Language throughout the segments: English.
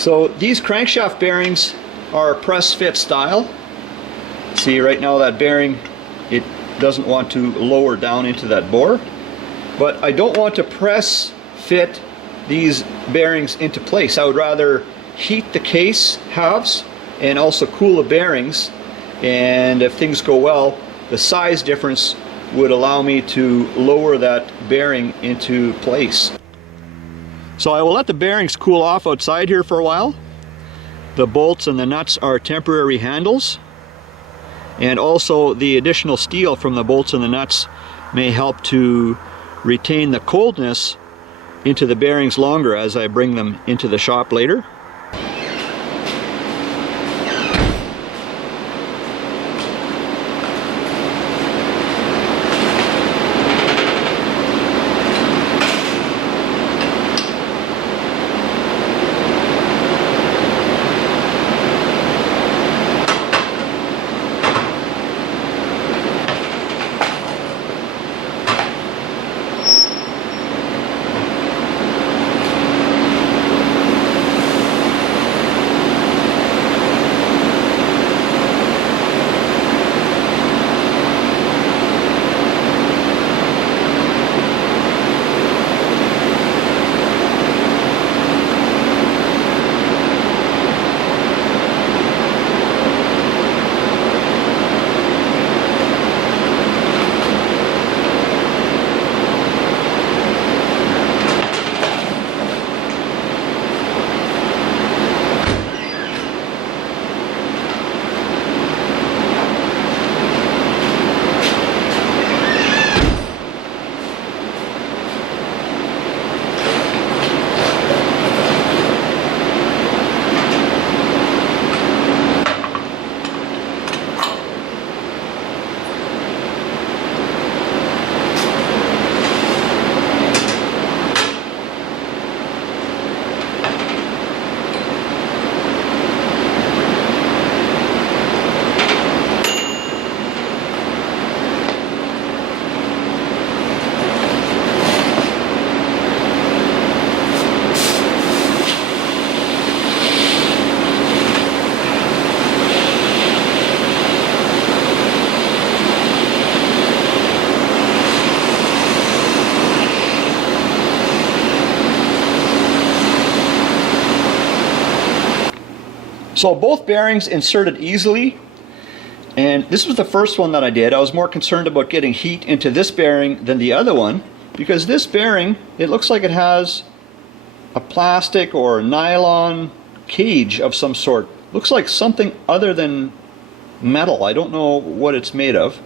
So these crankshaft bearings are press fit style. See, right now that bearing, it doesn't want to lower down into that bore, but I don't want to press fit these bearings into place. I would rather heat the case halves and also cool the bearings, and if things go well, the size difference would allow me to lower that bearing into place. So I will let the bearings cool off outside here for a while. The bolts and the nuts are temporary handles, and also the additional steel from the bolts and the nuts may help to retain the coldness into the bearings longer as I bring them into the shop later. So both bearings inserted easily, and this was the first one that I did. I was more concerned about getting heat into this bearing than the other one, because this bearing, it looks like it has a plastic or nylon cage of some sort. Looks like something other than metal. I don't know what it's made of.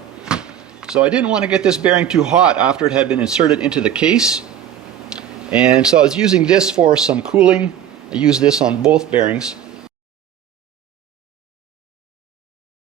So I didn't want to get this bearing too hot after it had been inserted into the case, and so I was using this for some cooling. I used this on both bearings.